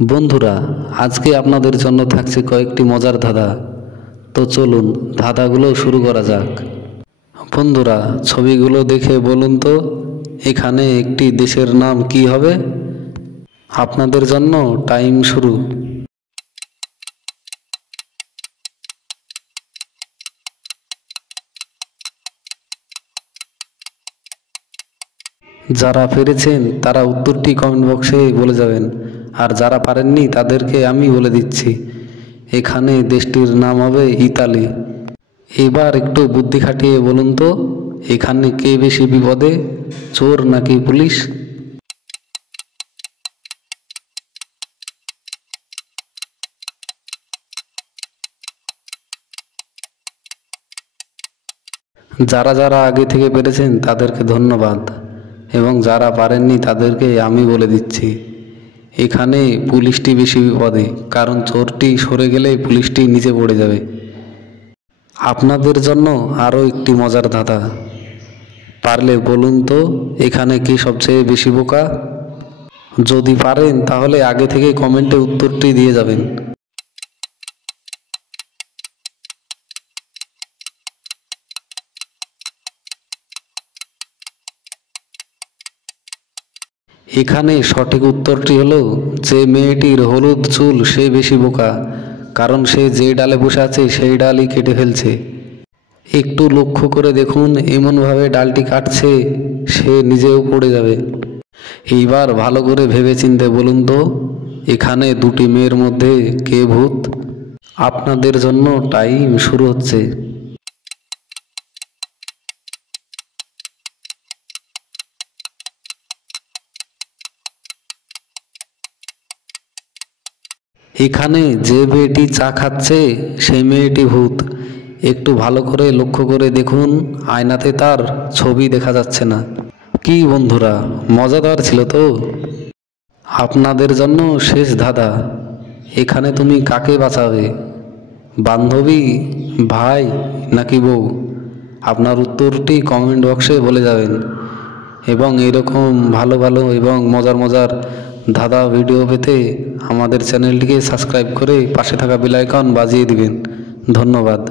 বন্ধুরা, আজকে আপনাদের জন্য থাকছে কয়েকটি মজার ধাঁধা। তো চলুন ধাঁধাগুলো শুরু করা যাক। বন্ধুরা, ছবিগুলো দেখে বলুন তো এখানে একটি দেশের নাম কি হবে? আপনাদের জন্য টাইম শুরু। যারা পেরেছেন তারা উত্তরটি কমেন্ট বক্সে বলে যাবেন, আর যারা পারেননি তাদেরকে আমি বলে দিচ্ছি, এখানে দেশটির নাম হবে ইতালি। এবার একটু বুদ্ধি খাটিয়ে বলুন তো এখানে কে বেশি বিপদে, চোর নাকি পুলিশ? যারা যারা আগে থেকে পেরেছেন তাদেরকে ধন্যবাদ, এবং যারা পারেননি তাদেরকে আমি বলে দিচ্ছি, এখানে পুলিশটি বেশি বিপদে, কারণ চোরটি সরে গেলে পুলিশটি নিচে পড়ে যাবে। আপনাদের জন্য আরও একটি মজার ধাঁধা। পারলে বলুন তো এখানে কে সবচেয়ে বেশি বোকা? যদি পারেন তাহলে আগে থেকে কমেন্টে উত্তরটি দিয়ে যাবেন। এখানে সঠিক উত্তরটি হলো, যে মেয়েটির হলুদ চুল সে বেশি বোকা, কারণ সে যে ডালে বসে আছে সেই ডালই কেটে ফেলছে। একটু লক্ষ্য করে দেখুন, এমনভাবে ডালটি কাটছে সে নিজেও পড়ে যাবে। এইবার ভালো করে ভেবেচিন্তে বলুন তো এখানে দুটি মেয়ের মধ্যে কে ভূত? আপনাদের জন্য টাইম শুরু হচ্ছে। এখানে যে মেয়েটি চা খাচ্ছে সেই মেয়েটি ভূত। একটু ভালো করে লক্ষ্য করে দেখুন, আয়নাতে তার ছবি দেখা যাচ্ছে না। কি বন্ধুরা, মজাদার ছিল তো? আপনাদের জন্য শেষ ধাঁধা। এখানে তুমি কাকে বাঁচাবে, বান্ধবী, ভাই নাকি বউ? আপনার উত্তরটি কমেন্ট বক্সে বলে যাবেন, এবং এরকম ভালো ভালো এবং মজার মজার ধাঁধা ভিডিও পেতে আমাদের চ্যানেলটিকে সাবস্ক্রাইব করে পাশে থাকা বেল আইকন বাজিয়ে দিবেন। ধন্যবাদ।